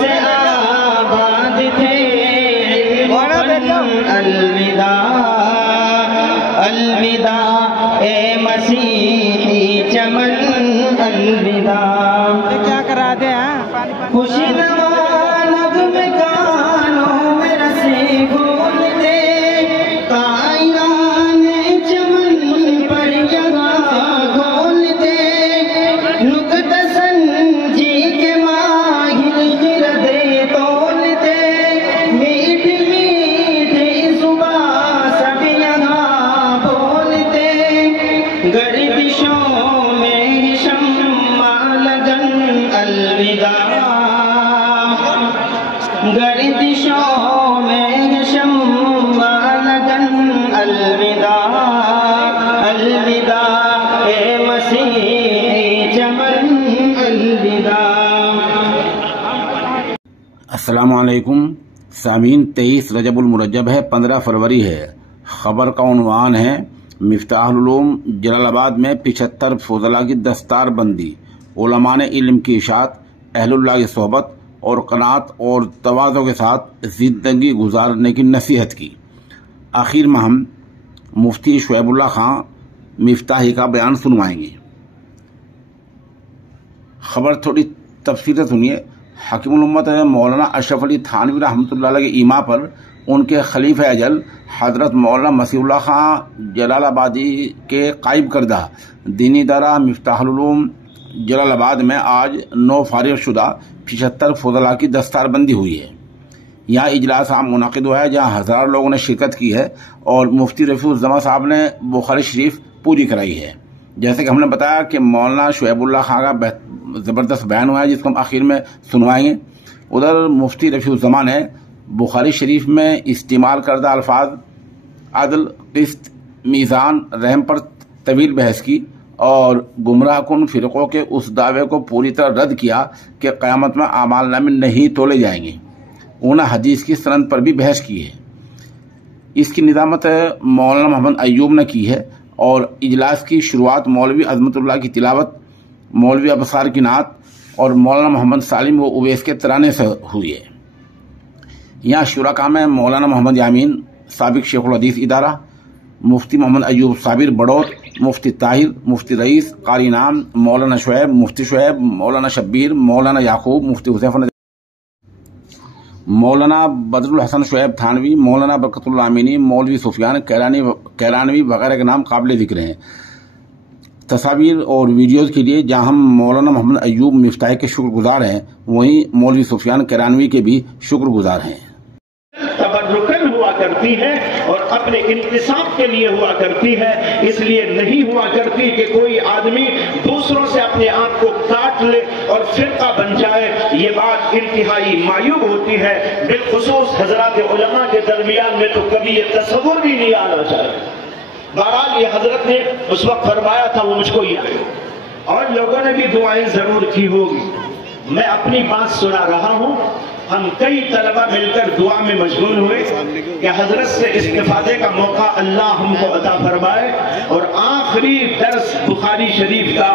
سے آباد تھے الوداع الوداع اے مسیحی چمن الوداع کیا کرا دے خوشی نغمے گانوں میں رسے گھولتے قائران چمن پر یہاں گھولتے نکتہ سنجی کے ماہر خردے تولتے میٹھی میٹھی زبان سب یہاں بولتے گردشوں میں شمع لگن الوداع گردشوں میں شمع لگن الوداع الوداع اے مسیحی چمن الوداع۔ السلام علیکم سامعین، 23 رجب المرجب ہے، 15 فروری ہے۔ خبر کا عنوان ہے مفتاح العلوم جلال آباد میں 75 فضلاء کی دستار بندی، علماء نے علم کی اشاعت، اہل اللہ کی صحبت اور قناعت اور تواضع کے ساتھ زندگی گزارنے کی نصیحت کی۔ آخر میں ہم مفتی شعیب اللہ خان مفتاحی کا بیان سنوائیں گے۔ خبر تھوڑی تفصیل سے سنیے۔ حکیم الامت مولانا اشرف علی تھانوی رحمۃ اللہ علیہ کے ایما پر ان کے خلیفہ اجل حضرت مولانا مسیح اللہ خان جلال آبادی کے قائم کردہ دینی ادارہ مفتاح العلوم جلال آباد میں آج 9 فارغ شدہ 75 فضلاء کی دستار بندی ہوئی ہے۔ یہاں اجلاس عام منعقد ہوا ہے جہاں ہزاروں لوگوں نے شرکت کی ہے اور مفتی رفیع الزماں صاحب نے بخاری شریف پوری کرائی ہے۔ جیسے کہ ہم نے بتایا کہ مولانا شعیب اللہ خان کا زبردست بیان ہوا ہے جس کو ہم آخر میں سنوائیں گے۔ ادھر مفتی رفیع الزماں نے بخاری شریف میں استعمال کردہ الفاظ عدل، قسط، میزان، رحم پر طویل بحث کی اور گمراہ کن فرقوں کے اس دعوے کو پوری طرح رد کیا کہ قیامت میں اعمال نامے نہیں تولے جائیں گے۔ انہوں نے حدیث کی سند پر بھی بحث کی ہے۔ اس کی نظامت مولانا محمد ایوب نے کی ہے اور اجلاس کی شروعات مولوی عظمت اللہ کی تلاوت، مولوی ابصار کی نعت اور مولانا محمد سالم و اویس کے ترانے سے ہوئی ہے۔ یہاں شرکا میں مولانا محمد یامین سابق شیخ الحدیث ادارہ، مفتی محمد ایوب صابر بڑوت، مفتی طاہر، مفتی رئیس، قاری نام، مولانا شعیب، مفتی شعیب، مولانا شبیر، مولانا یعقوب، مفتی حذیفہ، مولانا بدر الحسن شعیب تھانوی، مولانا برکت اللہ امینی، مولوی سفیان کیرانوی وغیرہ کے نام قابل ذکر ہیں۔ تصاویر اور ویڈیوز کے لیے جہاں ہم مولانا محمد ایوب مفتاحی کے شکر گزار ہیں، وہیں مولوی سفیان کیرانوی کے بھی شکر گزار ہیں۔ تبرکن ہوا کرتی ہے اور اپنے انتصاب کے لیے ہوا کرتی ہے، اس لیے نہیں ہوا کرتی کہ کوئی آدمی دوسروں سے اپنے آپ کو کاٹ لے اور فرقہ بن جائے۔ یہ بات انتہائی معیوب ہوتی ہے، بالخصوص حضرات علماء کے درمیان میں تو کبھی یہ تصور بھی نہیں آنا چاہیے۔ بہرحال یہ حضرت نے اس وقت فرمایا تھا وہ مجھ کو یاد ہے اور لوگوں نے بھی دعائیں ضرور کی ہوگی۔ میں اپنی بات سنا رہا ہوں، ہم کئی طلبہ مل کر دعا میں مشغول ہوئے کہ حضرت سے استفادے کا موقع اللہ ہم کو عطا فرمائے اور آخری درس بخاری شریف کا